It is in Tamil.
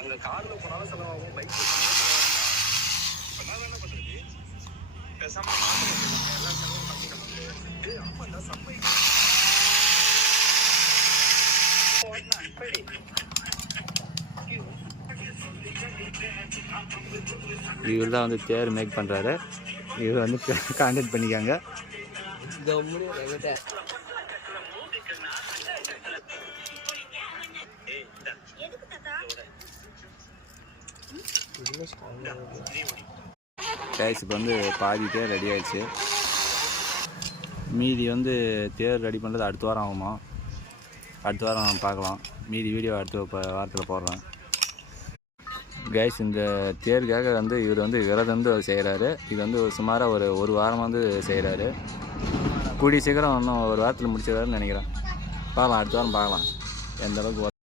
அங்கே காரில் போனாலும் செலவாகும், பைக் இப்போ நான் என்ன பண்ணுறது? பேசாமல் எல்லா செலவும் பண்ணி நமக்கு ஆமாண்டா சம்பை இவர் தான் வந்து தேர் மேக் பண்ணுறாரு. இவர் வந்து கான்டாக்ட் பண்ணிக்காங்க. கைஸ் இப்போ வந்து பாதி தேர் ரெடி ஆயிடுச்சு. மீதி வந்து தேர் ரெடி பண்ணுறது அடுத்த வாரம் ஆகுமா? அடுத்த வாரம் பார்க்கலாம். மீதி வீடியோ அடுத்த வாரத்தில் போடுறேன். கைஸ் இந்த தேருக்காக வந்து இவர் வந்து விரதம் வந்து செய்கிறாரு. இது வந்து சுமாராக ஒரு வாரம் வந்து செய்கிறாரு. கூடிய சீக்கிரம் இன்னும் ஒரு வாரத்தில் முடிச்சிடறாருன்னு நினைக்கிறேன். பார்க்கலாம், அடுத்த வாரம் பார்க்கலாம் எந்த அளவுக்கு